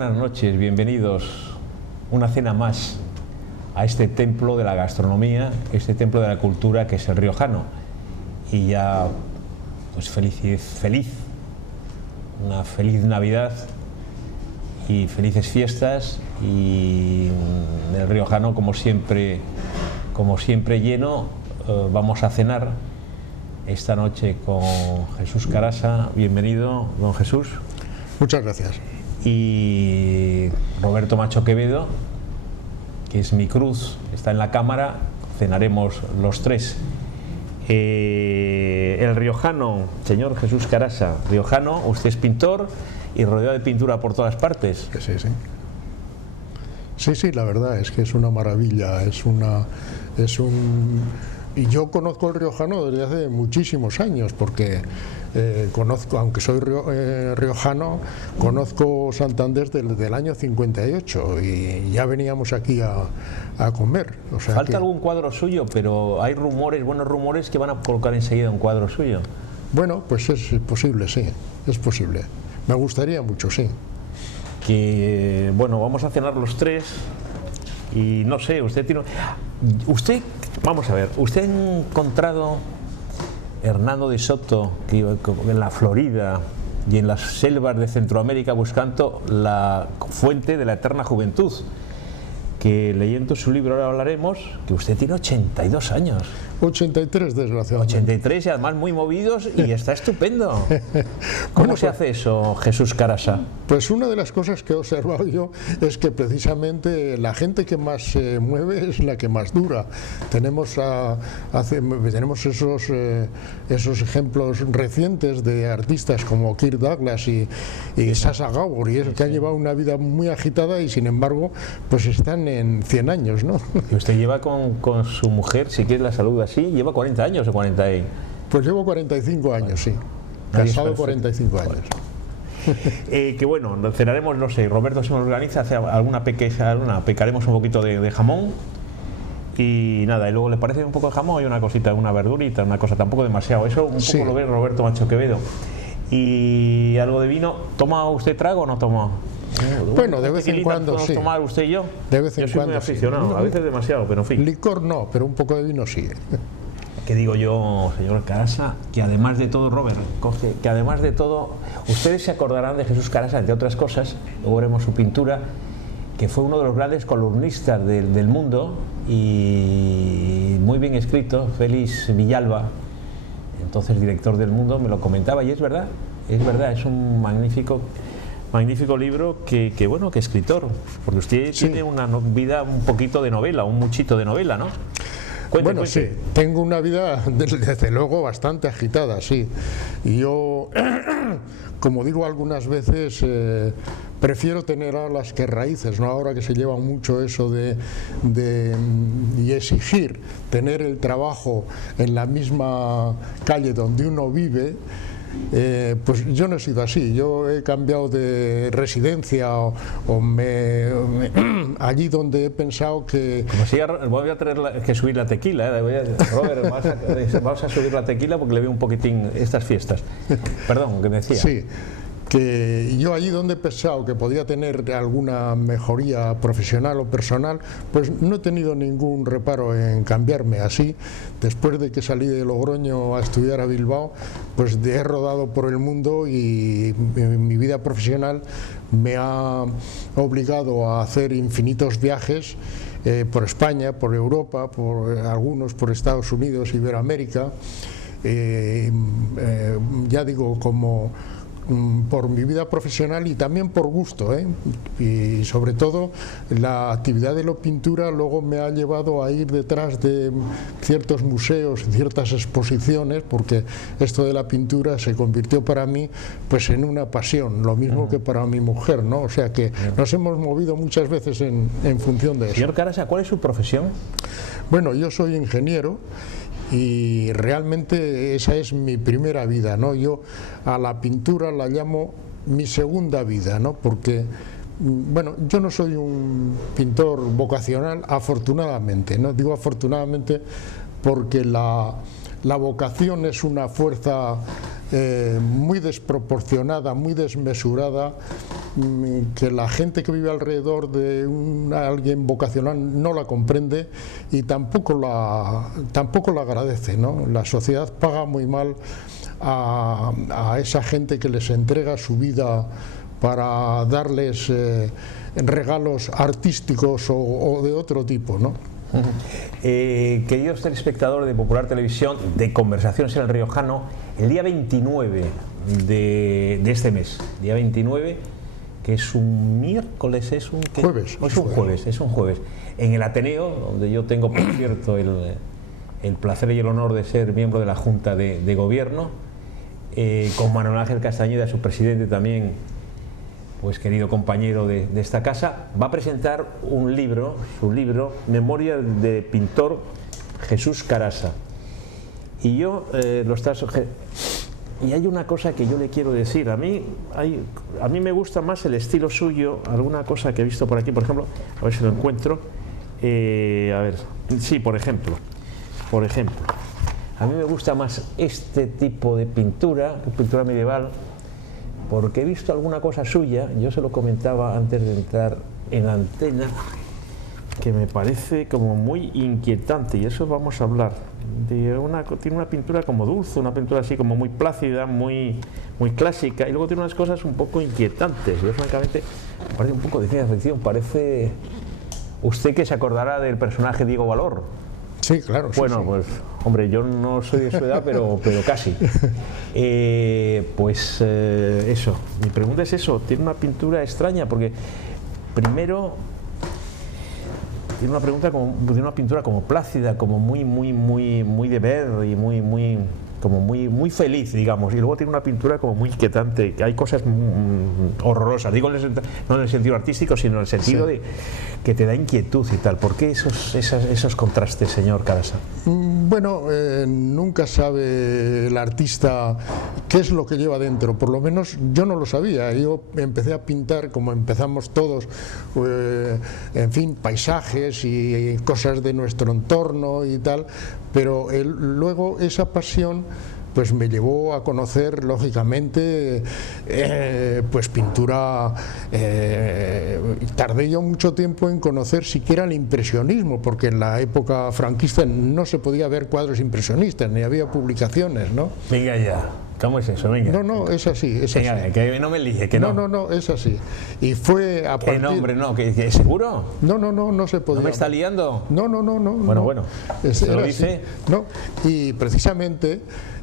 buenas noches, bienvenidos una cena más a este templo de la gastronomía, este templo de la cultura que es el riojano. Y ya, pues una feliz Navidad y felices fiestas, y el riojano como siempre lleno. Vamos a cenar esta noche con Jesús Carasa. Bienvenido, don Jesús. Muchas gracias. Y Roberto Macho Quevedo, que es mi cruz, está en la cámara. Cenaremos los tres. El riojano, señor Jesús Carasa, riojano, usted es pintor y rodeado de pintura por todas partes. Sí, sí. Sí, la verdad es que es una maravilla, y yo conozco el riojano desde hace muchísimos años, porque conozco, aunque soy riojano, conozco Santander desde el año 58 y ya veníamos aquí a comer. O sea, falta algún cuadro suyo, pero hay rumores, buenos rumores, que van a colocar enseguida un cuadro suyo. Bueno, pues es posible, sí, es posible. Me gustaría mucho, sí. Que bueno, vamos a cenar los tres y no sé, vamos a ver, usted ha encontrado Hernando de Soto, que en la Florida y en las selvas de Centroamérica buscando la fuente de la eterna juventud, que leyendo su libro, ahora hablaremos, que usted tiene 82 años. 83, desgraciadamente. 83, y además muy movidos, y está estupendo. ¿Cómo se hace eso, Jesús Carasa? Pues una de las cosas que he observado yo es que precisamente la gente que más se mueve es la que más dura. Tenemos esos ejemplos recientes de artistas como Kirk Douglas y Sasha Gabor, y que han llevado una vida muy agitada y sin embargo pues están en 100 años, ¿no? Y usted lleva con su mujer, si quiere la saluda así, lleva 40 años o 40 y... Pues llevo 45 años, sí. Casado 45 años. Que bueno, cenaremos, no sé, Roberto se nos organiza, hace picaremos un poquito de jamón y nada, y luego le parece un poco de jamón y una cosita, una verdurita, una cosa, tampoco demasiado, eso un poco lo ve Roberto Macho Quevedo. Y algo de vino. ¿Toma usted trago o no toma? Bueno, de vez en cuando sí. ¿Tomar usted y yo? De vez en yo soy muy aficionado, sí. A veces demasiado, pero en fin. Licor no, pero un poco de vino sí. Que digo yo, señor Carasa, que además de todo, Robert, que además de todo, ustedes se acordarán de Jesús Carasa, entre otras cosas, luego veremos su pintura, que fue uno de los grandes columnistas del mundo, y muy bien escrito. Félix Villalba, entonces director del Mundo, me lo comentaba, y es verdad, es un magnífico libro que bueno, que escritor, porque usted tiene una vida un poquito de novela, un muchito de novela, ¿no? Cuente. Sí, tengo una vida desde luego bastante agitada, sí. Y yo, como digo algunas veces, prefiero tener alas que raíces, ¿no? Ahora que se lleva mucho eso y exigir tener el trabajo en la misma calle donde uno vive. Pues yo no he sido así, yo he cambiado de residencia allí donde he pensado que... Como si voy a tener que subir la tequila, Robert, vamos a subir la tequila porque le veo un poquitín estas fiestas. Perdón, que me decía. Sí, que yo allí donde he pensado que podía tener alguna mejoría profesional o personal, pues no he tenido ningún reparo en cambiarme. Así, después de que salí de Logroño a estudiar a Bilbao, pues he rodado por el mundo y mi vida profesional me ha obligado a hacer infinitos viajes por España, por Europa, algunos por Estados Unidos, Iberoamérica, ya digo, como por mi vida profesional y también por gusto, y sobre todo la actividad de la pintura luego me ha llevado a ir detrás de ciertos museos, ciertas exposiciones, porque esto de la pintura se convirtió para mí pues en una pasión, lo mismo que para mi mujer, ¿no? O sea que nos hemos movido muchas veces en función de eso. Señor Carasa, ¿cuál es su profesión? Bueno, yo soy ingeniero y realmente esa es mi primera vida, ¿no? Yo a la pintura la llamo mi segunda vida, ¿no? Porque, bueno, yo no soy un pintor vocacional, afortunadamente, ¿no? Digo afortunadamente porque la la vocación es una fuerza muy desproporcionada, muy desmesurada, que la gente que vive alrededor de alguien vocacional no la comprende y tampoco la agradece, ¿no? La sociedad paga muy mal a esa gente que les entrega su vida para darles regalos artísticos o de otro tipo, ¿no? Queridos telespectadores de Popular Televisión, de Conversaciones en el Riojano, el día 29 de este mes, día 29, que es un miércoles, es un jueves, es un jueves, en el Ateneo, donde yo tengo, por cierto, el placer y el honor de ser miembro de la Junta de Gobierno, con Manuel Ángel Castañeda, su presidente también, pues querido compañero de esta casa, va a presentar un libro, su libro, Memoria de pintor Jesús Carasa. Y yo y hay una cosa que yo le quiero decir, a mí me gusta más el estilo suyo, alguna cosa que he visto por aquí, por ejemplo, a ver si lo encuentro, a ver, sí, por ejemplo, a mí me gusta más este tipo de pintura medieval, porque he visto alguna cosa suya, yo se lo comentaba antes de entrar en antena, que me parece como muy inquietante, y eso vamos a hablar. Tiene una pintura como dulce, una pintura así como muy plácida, muy clásica, y luego tiene unas cosas un poco inquietantes. Yo francamente me parece un poco de ciencia ficción, parece... Usted que se acordará del personaje Diego Valor. Sí, claro. Bueno, sí. Pues, hombre, yo no soy de su edad, pero casi. Eso, mi pregunta es eso, tiene una pintura extraña, porque primero tiene una pintura como plácida, como muy de ver y muy feliz, digamos, y luego tiene una pintura como muy inquietante, que hay cosas horrorosas, digo no en el sentido artístico, sino en el sentido de que te da inquietud y tal. ¿Por qué esos contrastes, señor Carasa? Bueno, nunca sabe el artista qué es lo que lleva dentro, por lo menos yo no lo sabía. Yo empecé a pintar, como empezamos todos, en fin, paisajes y cosas de nuestro entorno y tal, pero luego esa pasión pues me llevó a conocer, lógicamente, pues pintura. Tardé yo mucho tiempo en conocer siquiera el impresionismo, porque en la época franquista no se podía ver cuadros impresionistas, ni había publicaciones, ¿no? Venga ya, ¿cómo es eso? Venga. No, es así, es venga, así. Que no me elige, que no. No, es así. Y fue a partir... ¿Qué nombre? No, ¿que seguro? No se podía. ¿No me está liando? No. Bueno. ¿Se lo dice? No, y precisamente...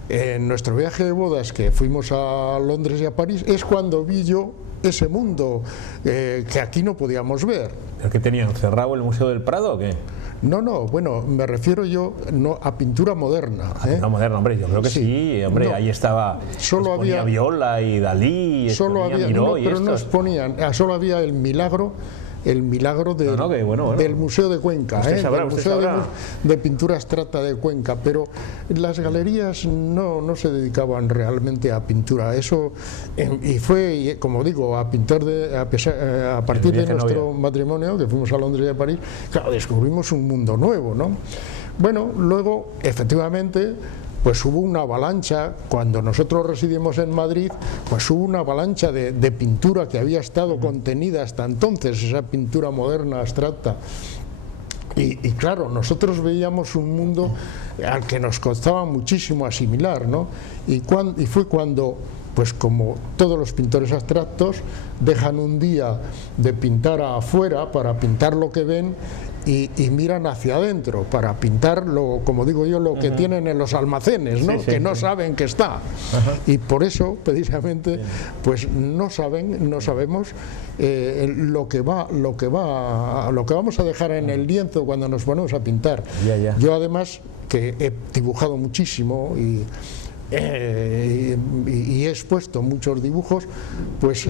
En nuestro viaje de bodas, que fuimos a Londres y a París, es cuando vi yo ese mundo que aquí no podíamos ver. ¿Pero qué tenían? ¿Cerrado el Museo del Prado o qué? No, bueno, me refiero yo a pintura moderna. Pintura moderna, hombre, yo creo que sí, hombre, no, ahí estaba, solo había Viola y Dalí, solo había, Miró, pero no exponían, solo había el milagro del Museo de Cuenca, sabrá, del Museo de Pintura Abstracta de Cuenca, pero las galerías no se dedicaban realmente a pintura. Eso, y fue, como digo, a pintar a partir de nuestro matrimonio, que fuimos a Londres y a París, claro, descubrimos un mundo nuevo, ¿no? Bueno, luego, efectivamente, pues hubo una avalancha, cuando nosotros residimos en Madrid, pues hubo una avalancha de pintura que había estado contenida hasta entonces, esa pintura moderna, abstracta. Y claro, nosotros veíamos un mundo al que nos costaba muchísimo asimilar, ¿no? Y fue cuando, pues como todos los pintores abstractos, dejan un día de pintar afuera para pintar lo que ven y miran hacia adentro para pintar, como digo yo, lo que tienen en los almacenes, ¿no? Que no saben que está. Y por eso, precisamente, pues no sabemos lo que vamos a dejar en el lienzo cuando nos ponemos a pintar. Yo además, que he dibujado muchísimo y he expuesto muchos dibujos, pues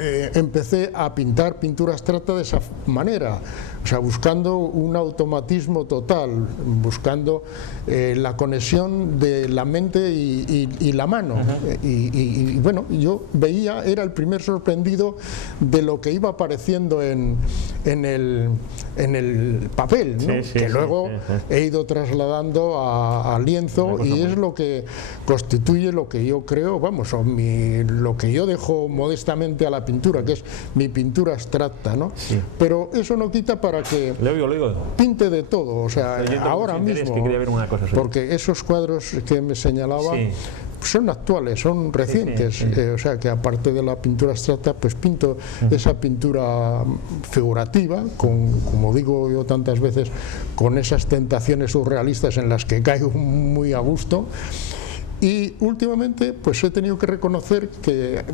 empecé a pintar pintura abstracta de esa manera, o sea, buscando un automatismo total, buscando la conexión de la mente y la mano. Y bueno, yo veía, era el primer sorprendido de lo que iba apareciendo en el papel, ¿no? Que luego he ido trasladando al lienzo, y es lo que constituye lo que yo creo, vamos, lo que yo dejo modestamente a la pintura, que es mi pintura abstracta, ¿no? Pero eso no quita para que pinte de todo, o sea, ahora mismo, porque esos cuadros que me señalaba son actuales, son recientes, o sea que aparte de la pintura abstracta, pues pinto esa pintura figurativa, como digo yo tantas veces, con esas tentaciones surrealistas en las que caigo muy a gusto. Y últimamente pues he tenido que reconocer que,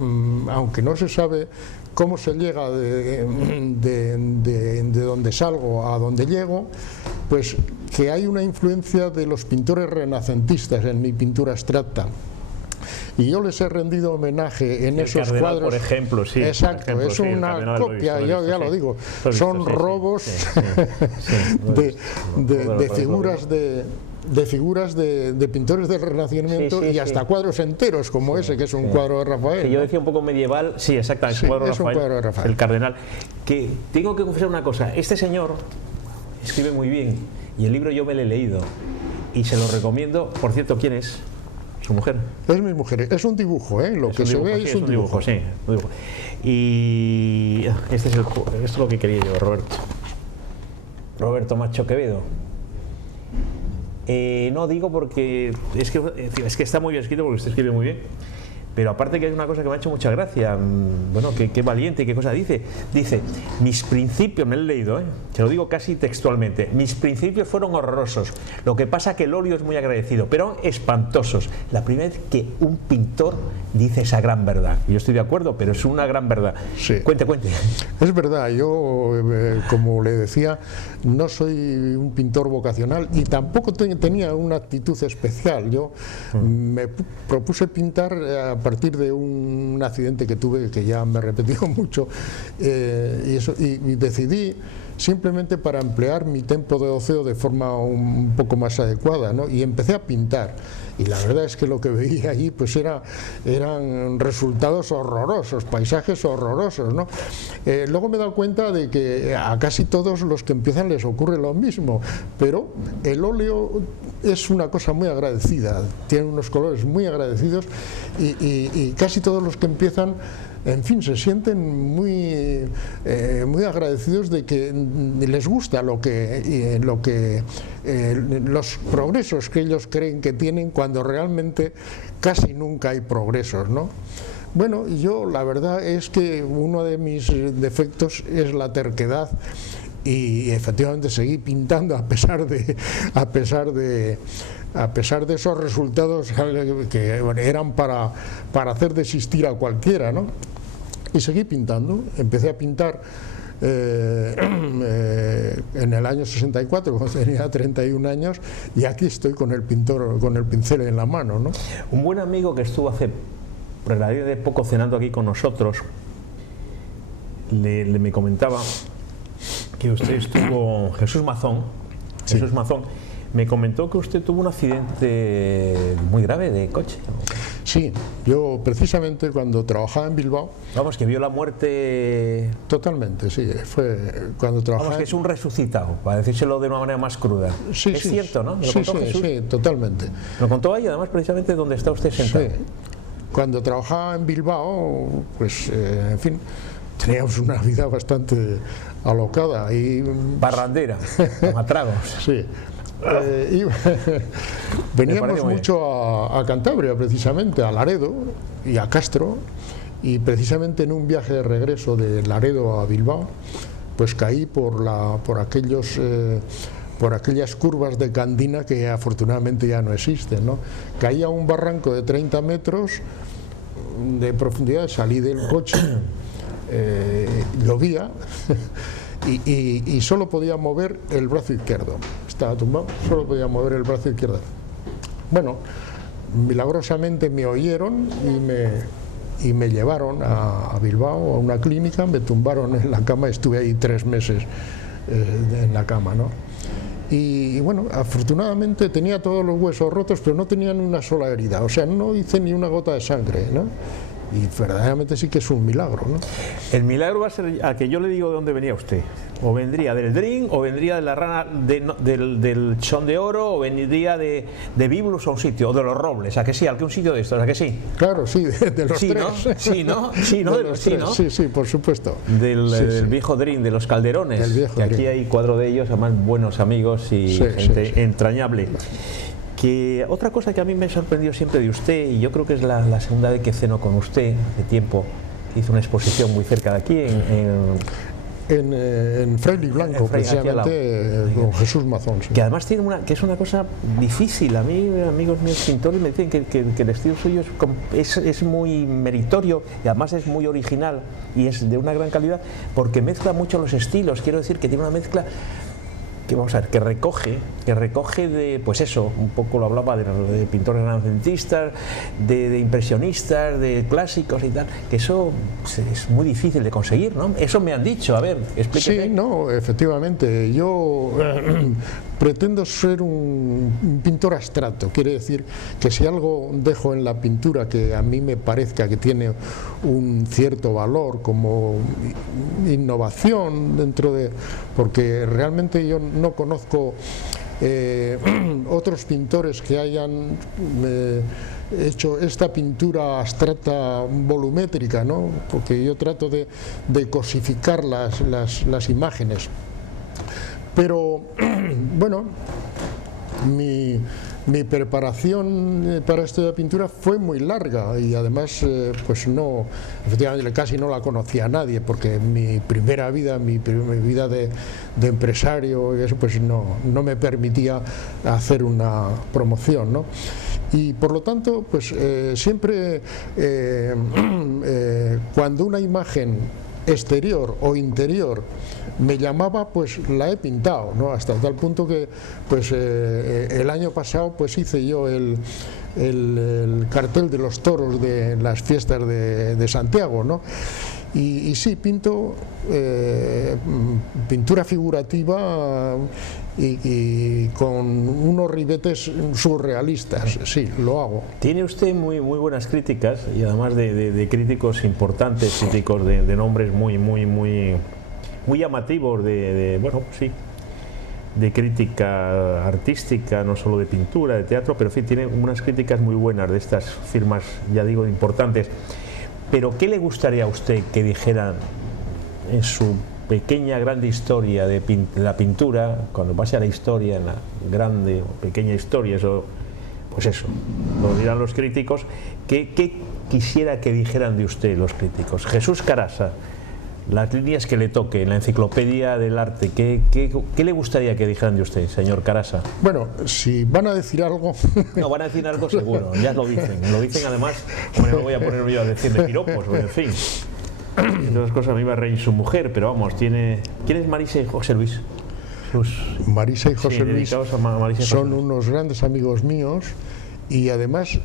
aunque no se sabe cómo se llega de donde salgo a donde llego, pues que hay una influencia de los pintores renacentistas en mi pintura abstracta. Y yo les he rendido homenaje en esos cuadros. Por ejemplo, sí. Exacto, por ejemplo, es una copia, ya lo digo. Son robos de figuras de pintores del Renacimiento, y hasta cuadros enteros como ese, que es un cuadro de Rafael. Que yo decía un poco medieval, sí, exactamente, es un cuadro de Rafael. El Cardenal. Que tengo que confesar una cosa, este señor escribe muy bien, y el libro yo me lo he leído, y se lo recomiendo. Por cierto, ¿quién es? ¿Su mujer? Es mi mujer, es un dibujo, lo que se ve ahí es un dibujo. Sí, un dibujo. Y esto es lo que quería yo, Roberto Macho Quevedo. No digo porque es que está muy bien escrito, porque usted escribe muy bien, pero aparte que es una cosa que me ha hecho mucha gracia, bueno, qué valiente, qué cosa dice, mis principios, me lo he leído, te lo digo casi textualmente, mis principios fueron horrorosos, lo que pasa que el óleo es muy agradecido, pero espantosos, la primera vez que un pintor dice esa gran verdad. Yo estoy de acuerdo, pero es una gran verdad. Sí. Cuente. Es verdad, yo, como le decía, no soy un pintor vocacional y tampoco tenía una actitud especial. Yo me propuse pintar a partir de un accidente que tuve, que ya me he repetido mucho, y decidí simplemente para emplear mi tiempo de ocio de forma un poco más adecuada, ¿no? Y empecé a pintar, y la verdad es que lo que veía allí pues eran resultados horrorosos, paisajes horrorosos, ¿no? Luego me he dado cuenta de que a casi todos los que empiezan les ocurre lo mismo, pero el óleo es una cosa muy agradecida, tiene unos colores muy agradecidos, y casi todos los que empiezan, en fin, se sienten muy agradecidos de que les gusta los progresos que ellos creen que tienen, cuando realmente casi nunca hay progresos, ¿no? Bueno, yo la verdad es que uno de mis defectos es la terquedad, y efectivamente seguí pintando a pesar de esos resultados que eran para hacer desistir a cualquiera, ¿no? Y seguí pintando, empecé a pintar en el año 64, cuando tenía 31 años, y aquí estoy con el pincel en la mano, ¿no? Un buen amigo que estuvo hace relativamente poco cenando aquí con nosotros, me comentaba que usted estuvo, Jesús Mazón, me comentó que usted tuvo un accidente muy grave de coche. Sí, yo precisamente cuando trabajaba en Bilbao... Vamos, que vio la muerte... Totalmente, sí, fue cuando trabajaba... Vamos, que es un resucitado, para decírselo de una manera más cruda. Sí, es cierto, ¿no? Sí, totalmente. Lo contó ahí, además, precisamente donde está usted sentado. Sí. Cuando trabajaba en Bilbao, pues, en fin, teníamos una vida bastante alocada y... Parrandera, matragos. Sí. Veníamos mucho a Cantabria, precisamente, a Laredo y a Castro, y precisamente en un viaje de regreso de Laredo a Bilbao, pues caí por aquellas curvas de Candina que afortunadamente ya no existen, ¿no? Caí a un barranco de 30 metros de profundidad, salí del coche, llovía y solo podía mover el brazo izquierdo. Estaba tumbado, solo podía mover el brazo izquierdo. Bueno, milagrosamente me oyeron y y me llevaron a Bilbao a una clínica, me tumbaron en la cama, estuve ahí 3 meses en la cama, ¿no? Y bueno, afortunadamente tenía todos los huesos rotos, pero no tenía ni una sola herida, o sea, no hice ni una gota de sangre, ¿no? Y verdaderamente sí que es un milagro, ¿no? El milagro va a ser a que yo le digo de dónde venía usted. O vendría del Drin, o vendría de la rana del Chón de Oro, o vendría de Biblos o un sitio, o de los Robles, a que sí, algún sitio de estos, a que sí. Claro, sí, de los sí, tres. ¿no? Sí, ¿no? Sí, ¿no? De los tres. ¿no? Sí, sí, por supuesto. Del viejo Drin, de los Calderones, del viejo que aquí Drin. hay 4 de ellos, además buenos amigos y gente entrañable. Que otra cosa que a mí me sorprendió siempre de usted, y yo creo que es la segunda vez que ceno con usted hace tiempo, hizo una exposición muy cerca de aquí en Fraile y Blanco, precisamente, con Jesús Mazón. Sí. Que además tiene que es una cosa difícil. A mí, amigos míos pintores me dicen que el estilo suyo es muy meritorio y además es muy original y es de una gran calidad porque mezcla mucho los estilos. Quiero decir que tiene una mezcla que vamos a ver, que recoge de, pues eso, un poco lo hablaba de pintores renacentistas, de impresionistas, de clásicos y tal, que eso es muy difícil de conseguir, ¿no? Eso me han dicho, a ver, explíqueme. Sí, no, efectivamente, yo pretendo ser un pintor abstracto, quiere decir que si algo dejo en la pintura que a mí me parezca que tiene un cierto valor como innovación dentro de, porque realmente yo no conozco otros pintores que hayan hecho esta pintura abstracta volumétrica, ¿no? Porque yo trato de cosificar las imágenes, pero bueno, mi preparación para esta pintura fue muy larga y además pues no, efectivamente casi no la conocía a nadie porque mi primera vida de empresario y eso pues no me permitía hacer una promoción, ¿no? Y por lo tanto pues siempre cuando una imagen exterior o interior me llamaba, pues la he pintado, ¿no? Hasta tal punto que pues el año pasado pues hice yo el cartel de los toros de las fiestas de Santiago, ¿no? Y sí, pinto pintura figurativa y con unos ribetes surrealistas, sí, lo hago. Tiene usted muy buenas críticas y además de críticos importantes, críticos de nombres muy llamativos bueno, sí, de crítica artística, no solo de pintura, de teatro, pero en fin, tiene unas críticas muy buenas de estas firmas, ya digo, importantes. Pero ¿qué le gustaría a usted que dijeran en su pequeña, grande historia de la pintura, cuando pase a la historia, en la grande o pequeña historia, eso, pues eso, lo dirán los críticos, ¿qué quisiera que dijeran de usted los críticos? Jesús Carasa, las líneas que le toque en la enciclopedia del arte, ¿qué le gustaría que dijeran de usted, señor Carasa? Bueno, si van a decir algo... No, van a decir algo seguro, ya lo dicen además, hombre, no voy a ponerme yo a decirle piropos, pero en fin. Entre otras cosas me iba a reír su mujer, pero vamos, ¿quién es Marisa y José Luis? Marisa y José Luis son Luis. Unos grandes amigos míos y además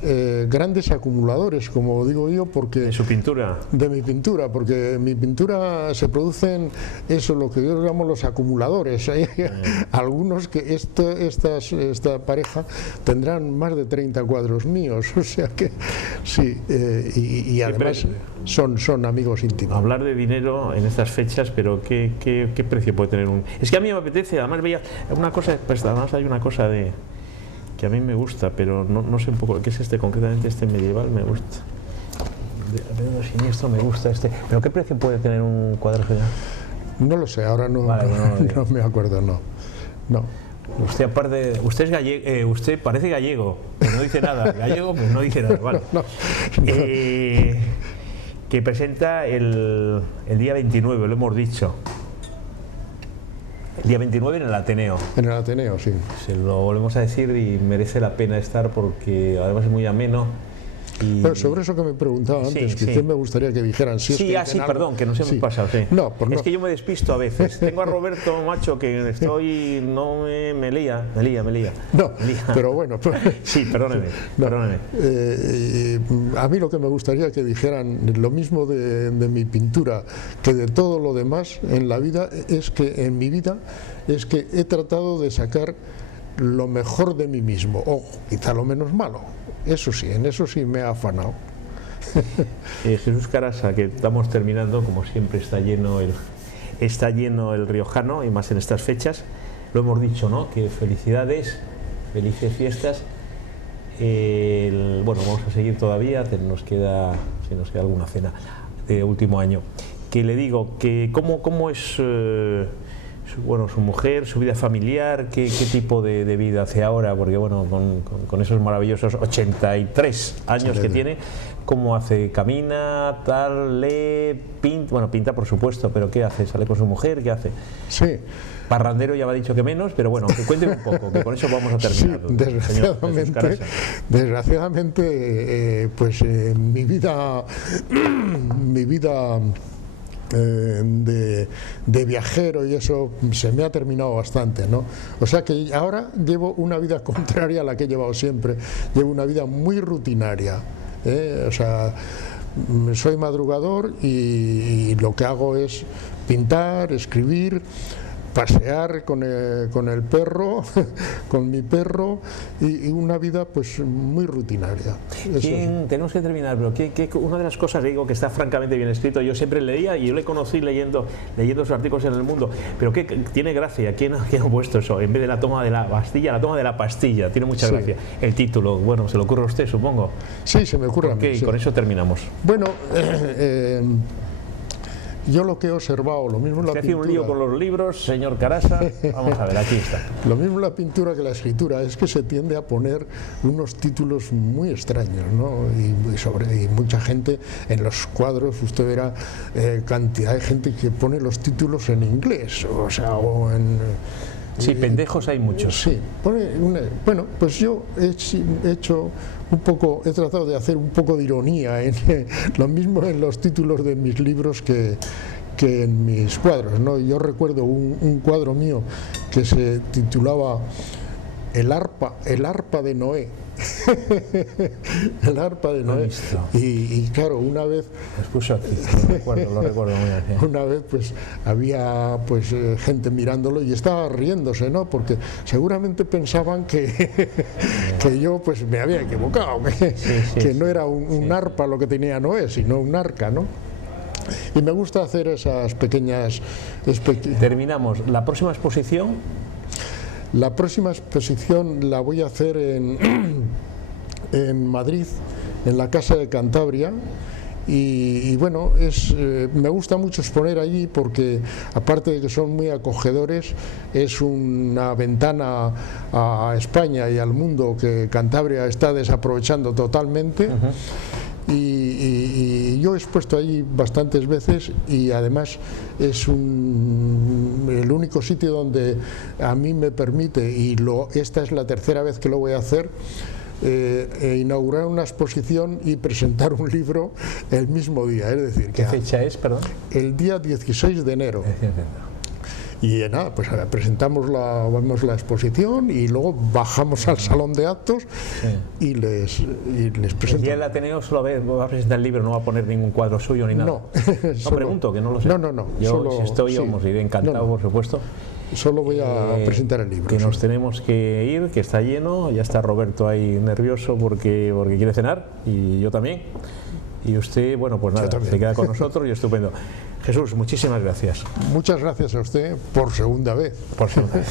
grandes acumuladores, como digo yo, porque de su pintura, de mi pintura, porque en mi pintura se producen eso, lo que yo llamo los acumuladores. Hay algunos que esta pareja tendrán más de 30 cuadros míos, o sea que sí, y además son amigos íntimos. Hablar de dinero en estas fechas, pero ¿qué precio puede tener un...? Es que a mí me apetece, además veía una cosa, pues además hay una cosa que a mí me gusta, pero no sé un poco qué es concretamente este medieval, me gusta. De siniestro me gusta este. ¿Pero qué precio puede tener un cuadro general? No lo sé, ahora no me acuerdo, no. Usted aparte, usted es gallego, usted parece gallego, pero no dice nada. Gallego, pues no dice nada, vale. Que presenta el día 29, lo hemos dicho. El día 29 en el Ateneo. En el Ateneo, sí. Se lo volvemos a decir y merece la pena estar porque además es muy ameno Pero sobre eso que me preguntaba antes, que usted me gustaría que dijeran si sí, es que algo... perdón, que nos hemos pasado. Sí. No, es que yo me despisto a veces. Tengo a Roberto, macho, que estoy, no me lía. No, pero bueno. Sí, perdóneme. A mí lo que me gustaría que dijeran lo mismo de mi pintura que de todo lo demás en la vida en mi vida es que he tratado de sacar lo mejor de mí mismo, o quizá lo menos malo. Eso sí, en eso sí me ha afanado. Jesús Carasa, que estamos terminando, como siempre está lleno el riojano, y más en estas fechas. Lo hemos dicho, ¿no? Que felicidades, felices fiestas. Bueno, vamos a seguir todavía, si nos queda alguna cena de último año. Que le digo que cómo es su mujer, su vida familiar, qué tipo de vida hace ahora, porque bueno, con esos maravillosos 83 años que tiene, cómo hace, camina, tal, lee, pinta, bueno, pinta por supuesto, pero ¿qué hace? ¿Sale con su mujer? ¿Qué hace? Sí. Parrandero ya me ha dicho que menos, pero bueno, que cuénteme un poco, que con eso vamos a terminar. Sí, desgraciadamente, pues mi vida de viajero y eso se me ha terminado bastante, ¿no? O sea que ahora llevo una vida contraria a la que he llevado siempre. Llevo una vida muy rutinaria, o sea, soy madrugador y lo que hago es pintar, escribir, pasear con el perro, con mi perro, y una vida pues muy rutinaria. Tenemos que terminar, pero una de las cosas, digo, que está francamente bien escrito, yo siempre leía y yo le conocí leyendo sus artículos en El Mundo, pero que tiene gracia, ¿quién ha puesto eso? En vez de la toma de la pastilla, la toma de la pastilla, tiene mucha gracia. El título, bueno, ¿se le ocurre a usted, supongo? Sí, se me ocurre a mí. Sí. Con eso terminamos. Bueno, yo lo que he observado, lo mismo en la pintura... un lío con los libros, señor Carasa. Vamos a ver, aquí está. Lo mismo en la pintura que la escritura, es que se tiende a poner unos títulos muy extraños, ¿no? Y mucha gente en los cuadros, usted verá cantidad de gente que pone los títulos en inglés, o sea, o en... Sí, pendejos hay muchos. Sí, bueno, pues yo he tratado de hacer un poco de ironía lo mismo en los títulos de mis libros que en mis cuadros, ¿no? Yo recuerdo un cuadro mío que se titulaba El arpa de Noé. El arpa de Noé. Y claro, una vez puso aquí, lo recuerdo muy bien. Una vez pues había pues gente mirándolo y estaba riéndose, ¿no? Porque seguramente pensaban que yo pues me había equivocado, que no era un arpa lo que tenía Noé, sino un arca, ¿no? Y me gusta hacer esas pequeñas... Terminamos. ¿La próxima exposición? La próxima exposición la voy a hacer en Madrid, en la Casa de Cantabria, y bueno, me gusta mucho exponer allí porque, aparte de que son muy acogedores, es una ventana a España y al mundo que Cantabria está desaprovechando totalmente. Y yo he expuesto allí bastantes veces, y además es el único sitio donde a mí me permite, y esta es la tercera vez que lo voy a hacer, inaugurar una exposición y presentar un libro el mismo día. Es decir, ¿qué fecha es, perdón? El día 16 de enero. Y nada, pues vemos la exposición y luego bajamos al salón de actos y les presento. El día del Ateneo solo va a presentar el libro, no va a poner ningún cuadro suyo ni nada. No, pregunto, que no lo sé. No. Yo si estoy, iré encantado, por supuesto. Solo voy a presentar el libro. Que nos tenemos que ir, que está lleno, ya está Roberto ahí nervioso porque quiere cenar, y yo también. Y usted, bueno, pues nada, se queda con nosotros y estupendo. Jesús, muchísimas gracias. Muchas gracias a usted por segunda vez. Por segunda vez.